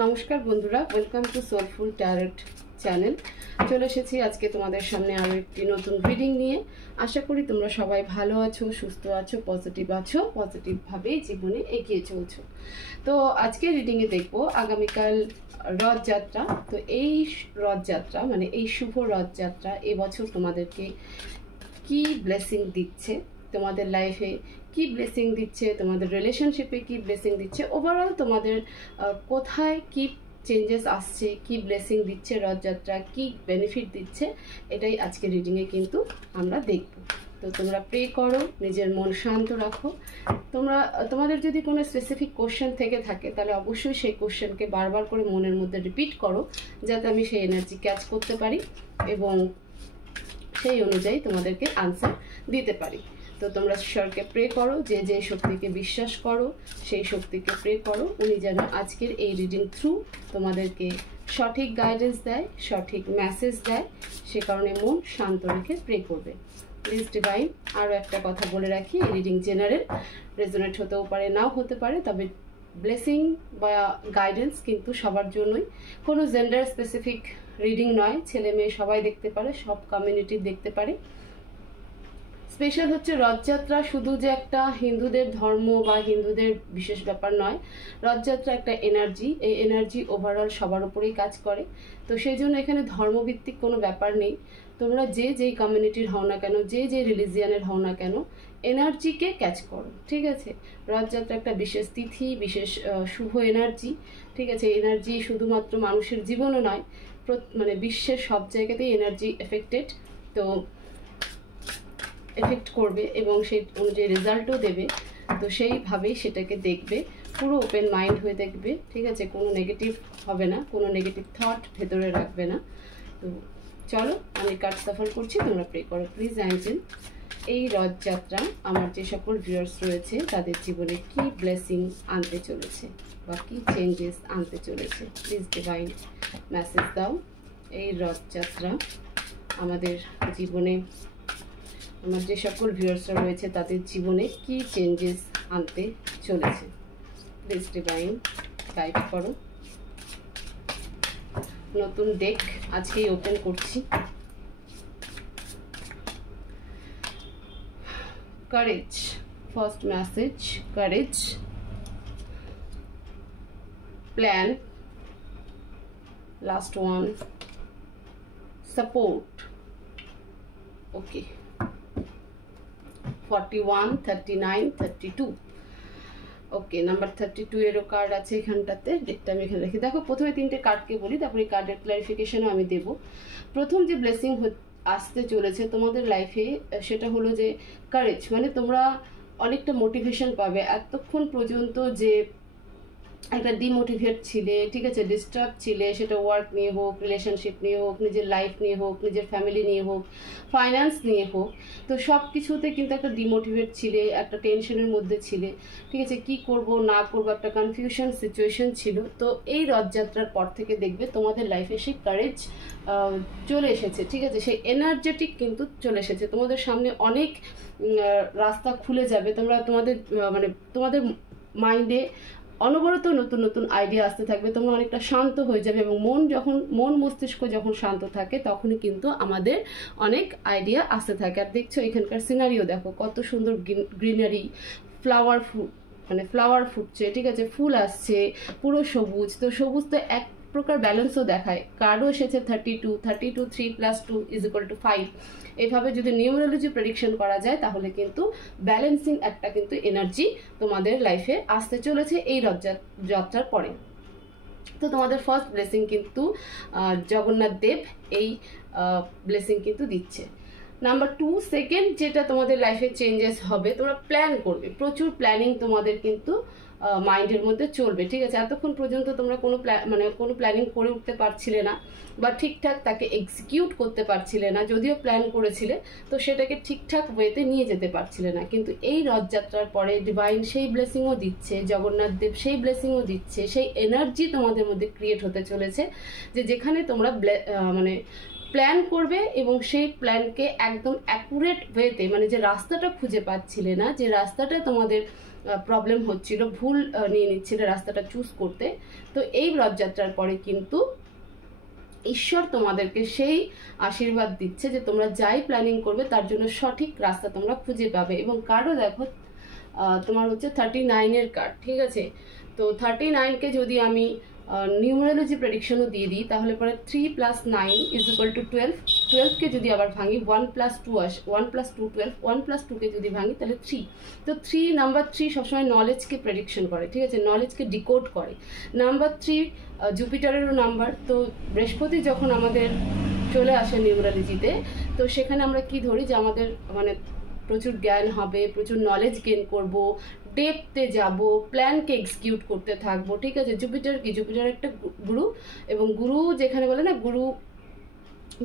নমস্কার বন্ধুরা, welcome to soulful tarot channel. চলে এসেছি আজকে তোমাদের সামনে আরও একটি নতুন রিডিং নিয়ে। আশা করি তোমরা সবাই ভালো আছো, সুস্থ আছো, পজিটিভভাবেই জীবনে এগিয়ে চলছো। তো আজকে রিডিংয়ে দেখবো আগামীকাল রথযাত্রা। তো এই রথযাত্রা মানে এই শুভ রথযাত্রা এবছর তোমাদেরকে কি ব্লেসিং দিচ্ছে, তোমাদের লাইফে কি ব্লেসিং দিচ্ছে, তোমাদের রিলেশনশিপে কি ব্লেসিং দিচ্ছে, ওভারঅল তোমাদের কোথায় কি চেঞ্জেস আসছে, কি ব্লেসিং দিচ্ছে রথযাত্রা, কি বেনিফিট দিচ্ছে, এটাই আজকে রিডিংয়ে কিন্তু আমরা দেখব। তো তোমরা প্রে করো, নিজের মন শান্ত রাখো। তোমাদের যদি কোনো স্পেসিফিক কোশ্চেন থেকে থাকে তাহলে অবশ্যই সেই কোশ্চেনকে বারবার করে মনের মধ্যে রিপিট করো, যাতে আমি সেই এনার্জি ক্যাচ করতে পারি এবং সেই অনুযায়ী তোমাদেরকে আনসার দিতে পারি। তো তোমরা ঈশ্বরকে প্রে করো, যে যে শক্তিকে বিশ্বাস করো সেই শক্তিকে প্রে করো, উনি যেন আজকের এই রিডিং থ্রু তোমাদেরকে সঠিক গাইডেন্স দেয়, সঠিক মেসেজ দেয়। সে কারণে মন শান্ত রেখে প্রে করবে। প্লিজ ডিভাইন, আরও একটা কথা বলে রাখি, এই রিডিং জেনারেল, রেজোনেট হতেও পারে, নাও হতে পারে, তবে ব্লেসিং বা গাইডেন্স কিন্তু সবার জন্যই, কোনো জেন্ডার স্পেসিফিক রিডিং নয়। ছেলে মেয়ে সবাই দেখতে পারে, সব কমিউনিটি দেখতে পারে। স্পেশাল হচ্ছে রথযাত্রা শুধু যে একটা হিন্দুদের ধর্ম বা হিন্দুদের বিশেষ ব্যাপার নয়, রথযাত্রা একটা এনার্জি, এই এনার্জি ওভারঅল সবার উপরেই কাজ করে। তো সেই জন্য এখানে ধর্মভিত্তিক কোনো ব্যাপার নেই। তোমরা যে যেই কমিউনিটির হও না কেন, যে যে রিলিজিয়ানের হও না কেন, এনার্জিকে ক্যাচ করো, ঠিক আছে? রথযাত্রা একটা বিশেষ তিথি, বিশেষ শুভ এনার্জি, ঠিক আছে? এনার্জি শুধুমাত্র মানুষের জীবনও নয়, মানে বিশ্বের সব জায়গাতেই এনার্জি এফেক্টেড, তো এফেক্ট করবে এবং সেই অনুযায়ী রেজাল্টও দেবে। তো সেইভাবেই সেটাকে দেখবে, পুরো ওপেন মাইন্ড হয়ে দেখবে, ঠিক আছে? কোনো নেগেটিভ হবে না, কোনো নেগেটিভ থট ভেতরে রাখবে না। তো চলো, আমি কার্ড সাফার করছি, তোমরা প্রে করো প্লিজ। অ্যাঞ্জেল, এই রথযাত্রা আমার যে সকল ভিউয়ার্স রয়েছে তাদের জীবনে কি ব্লেসিং আনতে চলেছে বা কি চেঞ্জেস আনতে চলেছে, প্লিজ ডিভাইন মেসেজ দাও। এই রথযাত্রা আমাদের জীবনে, আমার যে সকল ভিউয়ার্সরা রয়েছে তাদের জীবনে কি চেঞ্জেস আনতে চলেছে, প্লিজ ডিভাইন গাইড করো। নতুন ডেক আজকেই ওপেন করছি। কারেজ, ফার্স্ট মেসেজ কারেজ, plan, last one support, okay 41, 39, 32, okay number 32 এরও কার্ড আছে এখানটাতে। ডেকটা আমি এখানে রাখি। দেখো, প্রথমে তিনটে কার্ডকে বলি, তারপরে কার্ডের ক্লারিফিকেশনও আমি দেব। প্রথম যে ব্লেসিং আসতে চলেছে তোমাদের লাইফে সেটা হলো যে কারেজ, মানে তোমরা অনেকটা মোটিভেশন পাবে। এতক্ষণ পর্যন্ত যে একটা ডিমোটিভেট ছিলে, ঠিক আছে, ডিস্টার্ব ছিলে, সেটা ওয়ার্ক নিয়ে হোক, রিলেশনশিপ নিয়ে হোক, নিজের লাইফ নিয়ে হোক, নিজের ফ্যামিলি নিয়ে হোক, ফাইন্যান্স নিয়ে হোক, তো সব কিছুতে কিন্তু একটা ডিমোটিভেট ছিলে, একটা টেনশনের মধ্যে ছিলে, ঠিক আছে? কি করব না করব একটা কনফিউশন সিচুয়েশন ছিল। তো এই রথযাত্রার পর থেকে দেখবে তোমাদের লাইফে সেই কারেজ চলে এসেছে, ঠিক আছে? সেই এনার্জেটিক কিন্তু চলে এসেছে তোমাদের সামনে, অনেক রাস্তা খুলে যাবে। তোমাদের মাইন্ডে অনবরত নতুন নতুন আইডিয়া আসতে থাকবে, তোমরা অনেকটা শান্ত হয়ে যাবে এবং মন মস্তিষ্ক যখন শান্ত থাকে তখনই কিন্তু আমাদের অনেক আইডিয়া আসতে থাকে। আর দেখছো এখানকার সিনারিও দেখো, কত সুন্দর গ্রিনারি, ফ্লাওয়ার ফুটছে, ঠিক আছে, ফুল আসছে, পুরো সবুজ। তো সবুজ তো এক প্রকার ব্যালেন্সও দেখায়। কার্ডও এসেছে 32, 3 + 2 = 5। এইভাবে যদি নিউমেরোলজি প্রেডিকশন করা যায় তাহলে কিন্তু ব্যালেন্সিং একটা কিন্তু এনার্জি তোমাদের লাইফে আসতে চলেছে এই রথযাত্রার পরে। তো তোমাদের ফার্স্ট ব্লেসিং কিন্তু জগন্নাথ দেব এই ব্লেসিং কিন্তু দিচ্ছে। নাম্বার 2, সেকেন্ড যেটা তোমাদের লাইফে চেঞ্জেস হবে, তোমরা প্ল্যান করবে, প্রচুর প্ল্যানিং তোমাদের কিন্তু মাইন্ডের মধ্যে চলবে, ঠিক আছে? এতক্ষণ পর্যন্ত তোমরা কোনো প্ল্যানিং করে উঠতে পারছিলে না বা ঠিকঠাক তাকে এক্সিকিউট করতে পারছিলে না। যদিও প্ল্যান করেছিলে তো সেটাকে ঠিকঠাক ওয়েতে নিয়ে যেতে পারছিলে না, কিন্তু এই রথযাত্রার পরে ডিভাইন সেই ব্লেসিংও দিচ্ছে, জগন্নাথ দেব সেই ব্লেসিংও দিচ্ছে, সেই এনার্জি তোমাদের মধ্যে ক্রিয়েট হতে চলেছে যে যেখানে তোমরা প্ল্যান করবে এবং সেই প্ল্যানকে একদম অ্যাকুরেট ওয়েতে, মানে যে রাস্তাটা খুঁজে পাচ্ছিলে না, যে রাস্তাটা তোমাদের প্রবলেম হচ্ছিল, ভুল নিয়ে নিচ্ছিলে রাস্তাটা চুজ করতে। তো এই রথযাত্রার পরে কিন্তু ঈশ্বর তোমাদেরকে সেই আশীর্বাদ দিচ্ছে যে তোমরা যাই প্ল্যানিং করবে তার জন্য সঠিক রাস্তা তোমরা খুঁজে পাবে। এবং কার্ডও দেখো তোমার হচ্ছে 39-এর কার্ড, ঠিক আছে। তো 39কে যদি আমি নিউমারোলজি প্রেডিকশনও দিয়ে দিই তাহলে পরে 3 + 9 = 12। 12কে যদি আবার ভাঙি 1 + 2 আসে, 1 + 2 12, 1 + 2কে যদি ভাঙি তাহলে 3। তো 3 নাম্বার 3 সবসময় নলেজকে প্রেডিকশন করে, ঠিক আছে, নলেজকে ডিকোড করে। নাম্বার 3 জুপিটারেরও নাম্বার। তো বৃহস্পতি যখন আমাদের চলে আসে নিউমারোলজিতে, তো সেখানে আমরা কি ধরি যে আমাদের মানে প্রচুর জ্ঞান হবে, প্রচুর নলেজ গেইন করব, ডেপথে যাব, প্ল্যানকে এক্সিকিউট করতে থাকবো, ঠিক আছে। জুপিটার কি, জুপিটার একটা গুরু, এবং গুরু যেখানে বলে না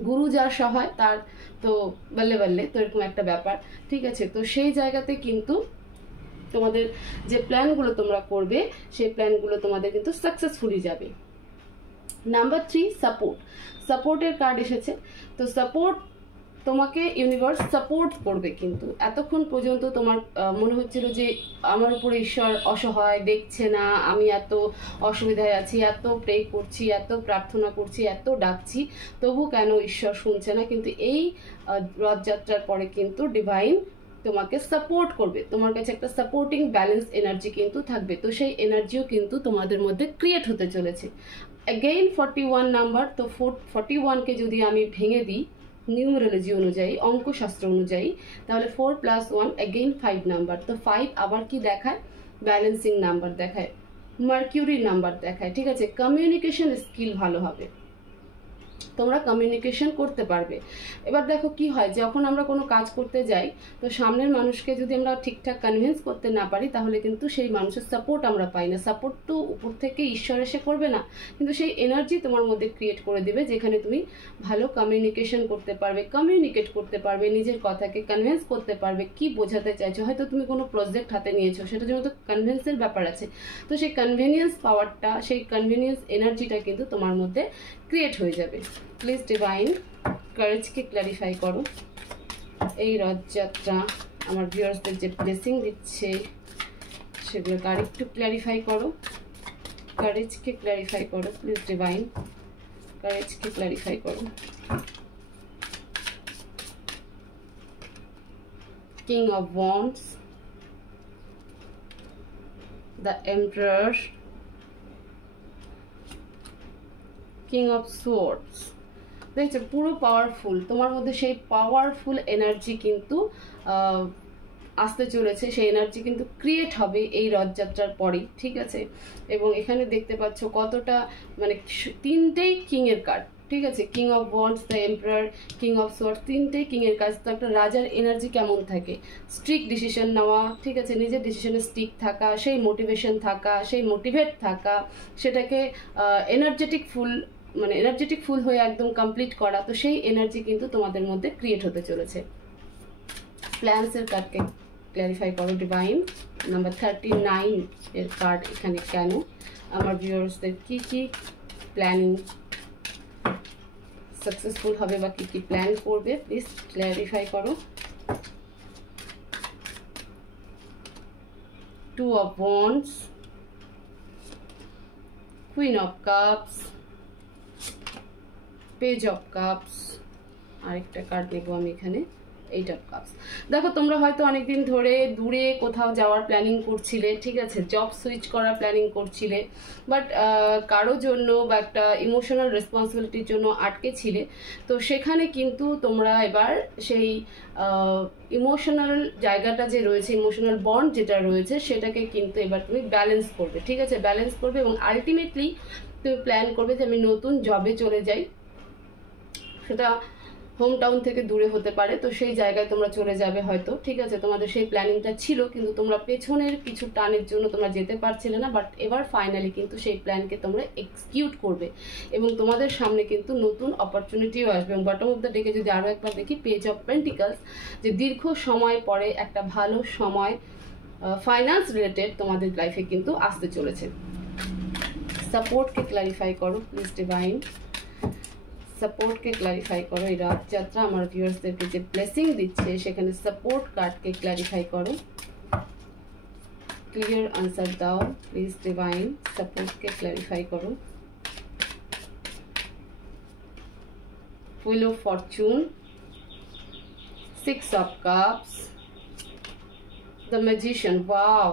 গুরু যার সহায় তার তো বললে বললে, তো এরকম একটা ব্যাপার, ঠিক আছে। তো সেই জায়গাতে কিন্তু তোমাদের যে প্ল্যানগুলো তোমরা করবে সেই প্ল্যানগুলো তোমাদের কিন্তু সাকসেসফুলি যাবে। নাম্বার 3 সাপোর্টের কার্ড এসেছে। তো সাপোর্ট তোমাকে ইউনিভার্স সাপোর্ট করবে। কিন্তু এতক্ষণ পর্যন্ত তোমার মনে হচ্ছিল যে আমার উপরে ঈশ্বর অসহায়, দেখছে না, আমি এত অসুবিধায় আছি, এত প্রে করছি, এত প্রার্থনা করছি, এত ডাকছি, তবু কেন ঈশ্বর শুনছে না। কিন্তু এই রথযাত্রার পরে কিন্তু ডিভাইন তোমাকে সাপোর্ট করবে, তোমার কাছে একটা সাপোর্টিং ব্যালেন্স এনার্জি কিন্তু থাকবে। তো সেই এনার্জিও কিন্তু তোমাদের মধ্যে ক্রিয়েট হতে চলেছে। Again 41 number. তো 41কে যদি আমি ভেঙে দিই নিউমারোলজি অনুযায়ী, অঙ্কশাস্ত্র অনুযায়ী, তাহলে 4 + 1 অ্যাগেইন 5 নাম্বার। তো 5 আবার কি দেখায়, ব্যালেন্সিং নাম্বার দেখায়, মার্কিউরি নাম্বার দেখায়, ঠিক আছে। কমিউনিকেশন স্কিল ভালো হবে, তোমরা কমিউনিকেশন করতে পারবে। এবার দেখো কি হয়, যখন আমরা কোনো কাজ করতে যাই তো সামনের মানুষকে যদি আমরা ঠিকঠাক কনভিন্স করতে না পারি তাহলে কিন্তু সেই মানুষের সাপোর্ট আমরা পাই না। সাপোর্ট তো উপর থেকে ঈশ্বর এসে করবে না, কিন্তু সেই এনার্জি তোমার মধ্যে ক্রিয়েট করে দেবে যেখানে তুমি ভালো কমিউনিকেশন করতে পারবে, কমিউনিকেট করতে পারবে, নিজের কথাকে কনভিন্স করতে পারবে কি বোঝাতে চাইছো। হয়তো তুমি কোনো প্রজেক্ট হাতে নিয়েছো, সেটা জন্য তো কনভিন্সের ব্যাপার আছে। তো সেই কনভিনিয়েন্স পাওয়ারটা, সেই কনভিনিয়েন্স এনার্জিটা কিন্তু তোমার মধ্যে ক্রিয়েট হয়ে যাবে। প্লিজ ডিভাইন কারেজকে ক্ল্যারিফাই করো। এই রথযাত্রা আমার ভিউয়ার্সদের যে ব্লেসিং দিচ্ছে সেগুলোকে আরেকটু ক্ল্যারিফাই করো, কারেজকে ক্ল্যারিফাই করো। প্লিজ ডিভাইন কারেজকে ক্ল্যারিফাই করো। King of wands, the emperor, king of swords. দেখছো পুরো পাওয়ারফুল, তোমার মধ্যে সেই পাওয়ারফুল এনার্জি কিন্তু আসতে চলেছে, সেই এনার্জি কিন্তু ক্রিয়েট হবে এই রথযাত্রার পরেই, ঠিক আছে। এবং এখানে দেখতে পাচ্ছ কতটা মানে তিনটেই কিংয়ের কার্ড, ঠিক আছে। King of wands, the emperor, king of swords, তিনটেই কিংয়ের কাজ। তো একটা রাজার এনার্জি কেমন থাকে, স্ট্রিক্ট ডিসিশন নেওয়া, ঠিক আছে, নিজের ডিসিশনে স্টিক থাকা, সেই মোটিভেশন থাকা, সেই মোটিভেট থাকা, সেটাকে এনার্জেটিক ফুল হয়ে একদম কমপ্লিট করা। তো সেই এনার্জি কিন্তু তোমাদের মধ্যে ক্রিয়েট হতে চলেছে। প্ল্যান্সের কার্ডকে ক্ল্যারিফাই করো ডিভাইন। নাম্বার 39 এর কার্ড এখানে কেন, আমার ভিউয়ার্সদের কি কি প্ল্যানিং সাকসেসফুল হবে বা কি কি প্ল্যান করবে প্লিজ ক্ল্যারিফাই করো। 2 of Wands, Queen of Cups, Page of Cups, আরেকটা কার্ড নেবো আমি এখানে, 8 of Cups। দেখো তোমরা হয়তো অনেকদিন ধরে দূরে কোথাও যাওয়ার প্ল্যানিং করছিলে, ঠিক আছে, জব সুইচ করার প্ল্যানিং করছিলে, বাট কারো জন্য বা একটা ইমোশনাল রেসপন্সিবিলিটির জন্য আটকে ছিলে। তো সেখানে কিন্তু তোমরা এবার সেই ইমোশনাল জায়গাটা যে রয়েছে, ইমোশনাল বন্ড যেটা রয়েছে সেটাকে কিন্তু এবার তুমি ব্যালেন্স করবে, ঠিক আছে, ব্যালেন্স করবে। এবং আলটিমেটলি তুমি প্ল্যান করবে যে আমি নতুন জবে চলে যাই, সেটা হোম টাউন থেকে দূরে হতে পারে। তো সেই জায়গায় তোমরা চলে যাবে হয়তো, ঠিক আছে, তোমাদের সেই প্ল্যানিংটা ছিল কিন্তু তোমরা পেছনের কিছু টানের জন্য তোমরা যেতে পারছিলে না। বাট এবার ফাইনালি কিন্তু সেই প্ল্যানকে তোমরা এক্সিকিউট করবে এবং তোমাদের সামনে কিন্তু নতুন অপরচুনিটিও আসবে। এবং বটম অফ দ্য ডেকে যদি আরও একবার দেখি, পেজ অফ পেন্টিকলস, যে দীর্ঘ সময় পরে একটা ভালো সময় ফাইন্যান্স রিলেটেড তোমাদের লাইফে কিন্তু আসতে চলেছে। সাপোর্টকে ক্ল্যারিফাই করো প্লিজ ডিভাইন, সাপোর্টকে ক্ল্যারিফাই করো। এই রথযাত্রা আমার ভিউয়ার্সদেরকে যে ব্লেসিং দিচ্ছে সেখানে সাপোর্ট কার্ডকে ক্ল্যারিফাই করো, ক্লিয়ার আনসার দাও প্লিজ। ডিভাইন সাপোর্টকে ক্ল্যারিফাই করো। Wheel of Fortune, 6 of cups, the magician. Wow,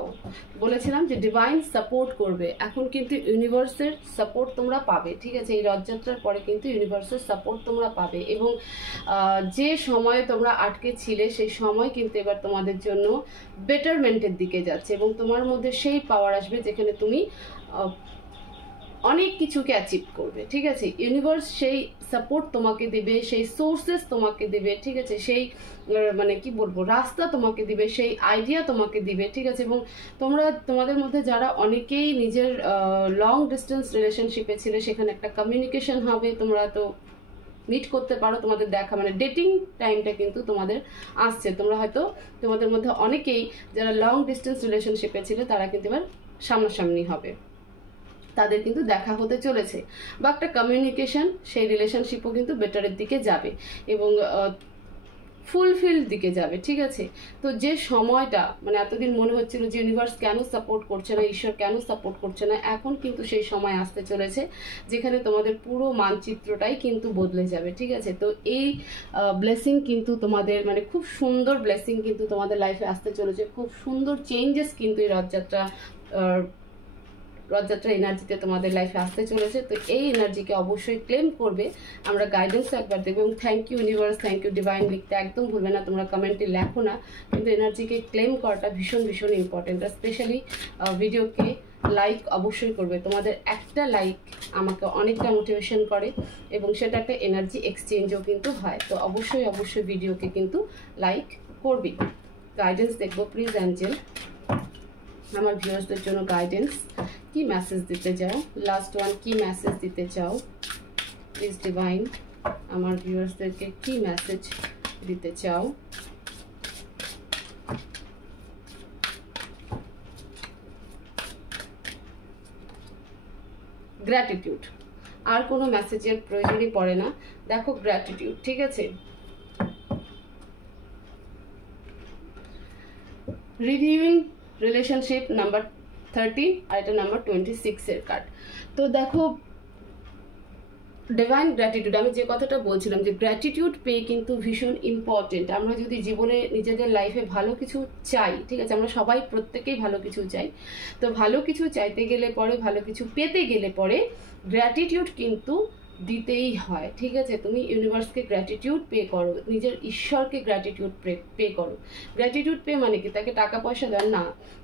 বলেছিলাম যে ডিভাইন সাপোর্ট করবে। এখন কিন্তু ইউনিভার্সের সাপোর্ট তোমরা পাবে, ঠিক আছে? এই রথযাত্রার পরে কিন্তু ইউনিভার্সের সাপোর্ট তোমরা পাবে এবং যে সময়ে তোমরা আটকে ছিলে সেই সময় কিন্তু এবার তোমাদের জন্য বেটারমেন্টের দিকে যাচ্ছে এবং তোমার মধ্যে সেই পাওয়ার আসবে যেখানে তুমি অনেক কিছুকে অ্যাচিভ করবে, ঠিক আছে? ইউনিভার্স সেই সাপোর্ট তোমাকে দিবে, সেই সোর্সেস তোমাকে দিবে, ঠিক আছে? সেই মানে কি বলবো, রাস্তা তোমাকে দিবে, সেই আইডিয়া তোমাকে দিবে, ঠিক আছে? এবং তোমাদের মধ্যে যারা অনেকেই নিজের লং ডিস্টেন্স রিলেশনশিপে ছিলে সেখানে একটা কমিউনিকেশন হবে, তোমরা তো মিট করতে পারো, তোমাদের দেখা মানে ডেটিং টাইমটা কিন্তু তোমাদের আসছে। তোমরা হয়তো তোমাদের মধ্যে অনেকেই যারা লং ডিস্টেন্স রিলেশনশিপে ছিল তারা কিন্তু এবার সামনাসামনি হবে, তাদের কিন্তু দেখা হতে চলেছে বা একটা কমিউনিকেশন, সেই রিলেশনশিপও কিন্তু বেটারের দিকে যাবে এবং ফুলফিল দিকে যাবে, ঠিক আছে? তো যে সময়টা মানে এতদিন মনে হচ্ছিল যে ইউনিভার্স কেন সাপোর্ট করছে না, ঈশ্বর কেন সাপোর্ট করছে না, এখন কিন্তু সেই সময় আসতে চলেছে যেখানে তোমাদের পুরো মানচিত্রটাই কিন্তু বদলে যাবে, ঠিক আছে? তো এই ব্লেসিং কিন্তু তোমাদের মানে খুব সুন্দর ব্লেসিং কিন্তু তোমাদের লাইফে আসতে চলেছে, খুব সুন্দর চেঞ্জেস কিন্তু এই রথযাত্রা এনার্জিতে তোমাদের লাইফে আসতে চলেছে। তো এই এনার্জিকে অবশ্যই ক্লেম করবে। আমরা গাইডেন্স একবার দেখবো এবং thank you universe, thank you divine লিখতে একদম ভুলবে না। তোমরা কমেন্টে লেখো না, কিন্তু এনার্জিকে ক্লেম করাটা ভীষণ ভীষণ ইম্পর্টেন্ট। আর স্পেশালি ভিডিওকে লাইক অবশ্যই করবে। তোমাদের একটা লাইক আমাকে অনেকটা মোটিভেশন করে এবং সেটা একটা এনার্জি এক্সচেঞ্জও কিন্তু হয়। তো অবশ্যই অবশ্যই ভিডিওকে কিন্তু লাইক করবে। গাইডেন্স দেখবো প্লিজ অ্যাঞ্জেল, আমার ভিউয়ার্সদের জন্য গাইডেন্স কি মেসেজ দিতে চাও, লাস্ট ওয়ান কি মেসেজ দিতে চাও প্লিজ ডিভাইন, আমার ভিউয়ার্সদেরকে কি মেসেজ দিতে চাও। গ্র্যাটিটিউড, আর কোনো মেসেজের প্রয়োজনই পড়ে না। দেখো গ্র্যাটিটিউড, ঠিক আছে? রিভিউইং রিলেশনশিপ নাম্বার 30 আর এটা নাম্বার 26 এর কার্ড। তো দেখো ডিভাইন গ্র্যাটিটিউড, আমি যে কথাটা বলছিলাম যে গ্র্যাটিটিউড পেয়ে কিন্তু ভীষণ ইম্পর্টেন্ট। আমরা যদি জীবনে নিজেদের লাইফে ভালো কিছু চাই, ঠিক আছে? আমরা সবাই প্রত্যেকেই ভালো কিছু চাই। তো ভালো কিছু চাইতে গেলে পরে, ভালো কিছু পেতে গেলে পরে গ্র্যাটিটিউড কিন্তু দিতেই হয়, ঠিক আছে? তুমি ইউনিভার্সকে গ্র্যাটিটিউড পে করো, নিজের ঈশ্বরকে গ্র্যাটিটিউড পে করো। গ্র্যাটিটিউড পে মানে কি তাকে টাকা পয়সা দেন না,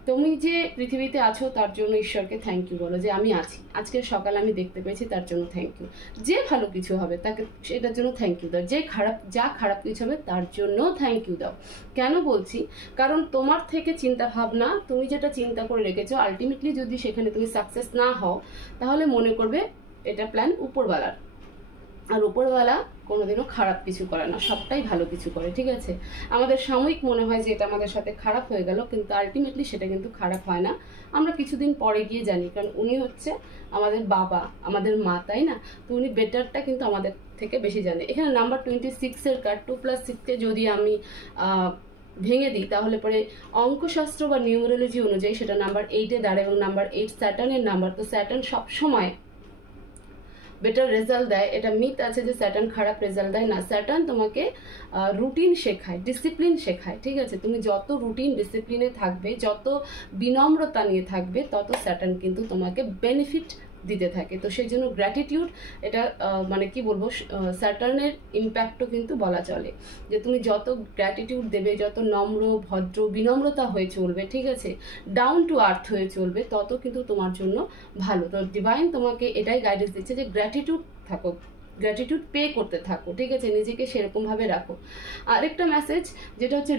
তুমি যে পৃথিবীতে আছো তার জন্য ঈশ্বরকে থ্যাংক ইউ বলো যে আমি আছি, আজকে সকালে আমি দেখতে পেয়েছি তার জন্য থ্যাংক ইউ। যে ভালো কিছু হবে তাকে সেটার জন্য থ্যাংক ইউ দাও, যা খারাপ কিছু হবে তার জন্য থ্যাংক ইউ দাও। কেন বলছি? কারণ তোমার থেকে চিন্তা ভাবনা, তুমি যেটা চিন্তা করে রেখেছো আলটিমেটলি যদি সেখানে তুমি সাকসেস না হও তাহলে মনে করবে এটা প্ল্যান উপরওয়ালার। আর উপরওয়ালা কোনোদিনও খারাপ কিছু করে না, সবটাই ভালো কিছু করে, ঠিক আছে? আমাদের সাময়িক মনে হয় যে এটা আমাদের সাথে খারাপ হয়ে গেল, কিন্তু আলটিমেটলি সেটা কিন্তু খারাপ হয় না। আমরা কিছুদিন পরে গিয়ে জানি, কারণ উনি হচ্ছে আমাদের বাবা, আমাদের মা, তাই না? তো উনি বেটারটা কিন্তু আমাদের থেকে বেশি জানে। এখানে নাম্বার 26 এর কার্ড, 2 + 6-কে যদি আমি ভেঙে দিই তাহলে পরে অঙ্কশাস্ত্র বা নিউমেরোলজি অনুযায়ী সেটা নাম্বার 8-এ দাঁড়ায় এবং নাম্বার 8 স্যাটার্নের নাম্বার। তো স্যাটার্ন সবসময় বেটার রেজাল্ট দেয়, এটা মিথ আছে যে স্যাটার্ন খারাপ রেজাল্ট দেয় না। স্যাটার্ন তোমাকে রুটিন শেখায়, ডিসিপ্লিন শেখায়, ঠিক আছে? তুমি যত রুটিন ডিসিপ্লিনে থাকবে, যত বিনম্রতা নিয়ে থাকবে, তত স্যাটার্ন কিন্তু তোমাকে বেনিফিট দিতে থাকে। তো সেই জন্য গ্র্যাটিটিউড এটা মানে কি বলবো, স্যাটার্নের ইম্প্যাক্টও কিন্তু বলা চলে যে তুমি যত গ্র্যাটিটিউড দেবে, যত নম্র ভদ্র বিনম্রতা হয়ে চলবে, ঠিক আছে, ডাউন টু আর্থ হয়ে চলবে, তত কিন্তু তোমার জন্য ভালো। তো ডিভাইন তোমাকে এটাই গাইডেন্স দিচ্ছে যে গ্র্যাটিটিউড থাকো, গ্র্যাটিটিউড পে করতে থাকো, ঠিক আছে? নিজেকে সেরকমভাবে রাখো। আরেকটা মেসেজ যেটা হচ্ছে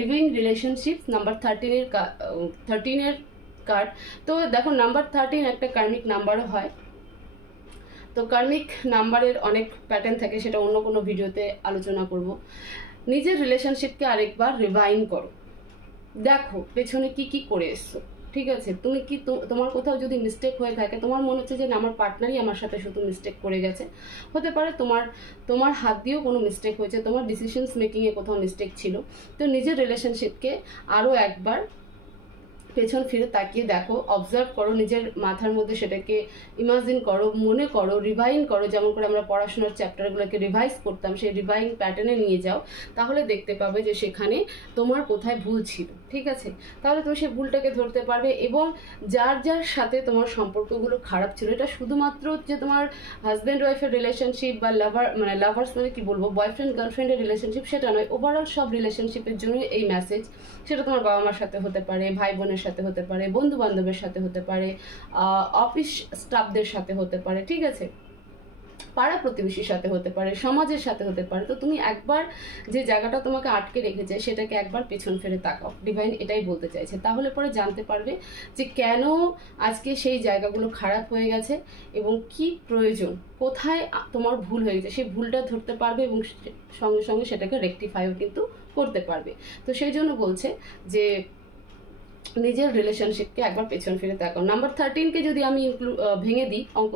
রিভিউইং রিলেশনশিপ নাম্বার 13-এর কার্ড। তো দেখো নাম্বার 13 একটা কার্মিক নাম্বারও হয়। তো কার্মিক নাম্বারের অনেক প্যাটার্ন থাকে, সেটা অন্য কোনো ভিডিওতে আলোচনা করব। নিজের রিলেশনশিপকে আরেকবার রিভাইন করো, দেখো পেছনে কি কি করে এসছো, ঠিক আছে? তুমি কি তোমার কোথাও যদি মিস্টেক হয়ে থাকে, তোমার মনে হচ্ছে যে আমার পার্টনারই আমার সাথে শুধু মিস্টেক করে গেছে, হতে পারে তোমার হাত দিয়েও কোনো মিস্টেক হয়েছে, তোমার ডিসিশনস মেকিংয়ে কোথাও মিস্টেক ছিল। তো নিজের রিলেশনশিপকে আরও একবার পেছন ফিরে তাকিয়ে দেখো, অবজার্ভ করো, নিজের মাথার মধ্যে সেটাকে ইমাজিন করো, মনে করো, রিভাইন করো, যেমন করে আমরা পড়াশোনার চ্যাপ্টারগুলোকে রিভাইজ করতাম, সেই রিভাইন প্যাটার্নে নিয়ে যাও, তাহলে দেখতে পাবে যে সেখানে তোমার কোথায় ভুল ছিল। ঠিক আছে, তাহলে তুমি সেই ভুলটাকে ধরতে পারবে। এবং যার যার সাথে তোমার সম্পর্কগুলো খারাপ ছিল, এটা শুধুমাত্র যে তোমার হাজব্যান্ড ওয়াইফের রিলেশনশিপ বা লাভার্স মানে কি বলবো, বয়ফ্রেন্ড গার্লফ্রেন্ডের রিলেশনশিপ, সেটা নয়, ওভারঅল সব রিলেশনশিপের জন্য এই মেসেজ। সেটা তোমার বাবা মার সাথে হতে পারে, ভাই বোনের সাথে হতে পারে, বন্ধু বান্ধবের সাথে হতে পারে, অফিস স্টাফদের সাথে হতে পারে, ঠিক আছে, পাড়া প্রতিবেশীর সাথে হতে পারে, সমাজের সাথে হতে পারে। তো তুমি একবার যে জায়গাটা তোমাকে আটকে রেখেছে সেটাকে একবার পেছন ফিরে তাকাও, ডিভাইন এটাই বলতে চাইছে। তাহলে পরে জানতে পারবে যে কেন আজকে সেই জায়গাগুলো খারাপ হয়ে গেছে এবং কি প্রয়োজন, কোথায় তোমার ভুল হয়ে গেছে, সেই ভুলটা ধরতে পারবে এবং সঙ্গে সঙ্গে সেটাকে রেকটিফাইও কিন্তু করতে পারবে। তো সেই জন্য বলছে যে নিজের রিলেশনশিপকে একবার পেছন ফিরে তাকাও। নাম্বার 13কে যদি আমি ভেঙে দিই অঙ্ক,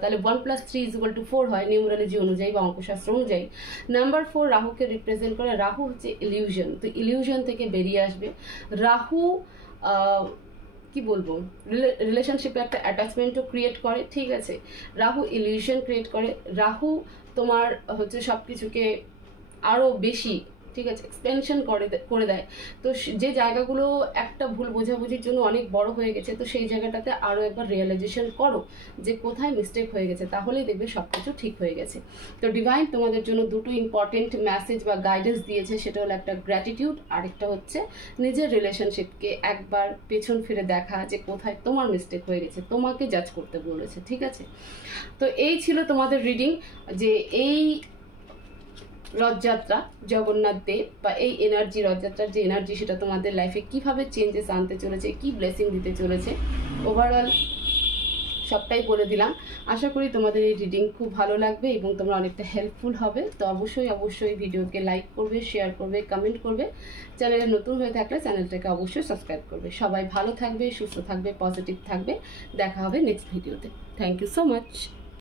তাহলে 1 + 3 = 4 হয় নিউমারোলজি অনুযায়ী বা অঙ্কশাস্ত্র অনুযায়ী। নাম্বার 4 রাহুকে রিপ্রেজেন্ট করে। রাহু হচ্ছে ইলিউশন, তো ইলিউশন থেকে বেরিয়ে আসবে। রাহু কি বলবো, রিলেশনশিপে একটা অ্যাটাচমেন্টও ক্রিয়েট করে। ঠিক আছে, রাহু ইলিউশন ক্রিয়েট করে। রাহু তোমার হচ্ছে সব কিছুকে আরও বেশি, ঠিক আছে, এক্সপেনশন করে দেয়। তো যে জায়গাগুলো একটা ভুল বোঝাবুঝির জন্য অনেক বড় হয়ে গেছে, তো সেই জায়গাটাতে আরও একবার রিয়েলাইজেশন করো যে কোথায় মিস্টেক হয়ে গেছে, তাহলেই দেখবে সব কিছু ঠিক হয়ে গেছে। তো ডিভাইন তোমাদের জন্য দুটো ইম্পর্টেন্ট মেসেজ বা গাইডেন্স দিয়েছে, সেটা হলো একটা গ্র্যাটিটিউড, আরেকটা হচ্ছে নিজের রিলেশনশিপকে একবার পেছন ফিরে দেখা যে কোথায় তোমার মিস্টেক হয়ে গেছে, তোমাকে জাজ করতে বলেছে। ঠিক আছে, তো এই ছিল তোমাদের রিডিং, যে এই রথযাত্রা জগন্নাথ দেব বা এই এনার্জি, রথযাত্রার যে এনার্জি, সেটা তোমাদের লাইফে কিভাবে চেঞ্জেস আনতে চলেছে, কি ব্লেসিং দিতে চলেছে, ওভারঅল সবটাই বলে দিলাম। আশা করি তোমাদের এই রিডিং খুব ভালো লাগবে এবং তোমরা অনেকটা হেল্পফুল হবে। তো অবশ্যই ভিডিওকে লাইক করবে, শেয়ার করবে, কমেন্ট করবে। চ্যানেলে নতুন হয়ে থাকলে চ্যানেলটাকে অবশ্যই সাবস্ক্রাইব করবে। সবাই ভালো থাকবে, সুস্থ থাকবে, পজিটিভ থাকবে। দেখা হবে নেক্সট ভিডিওতে। Thank you so much.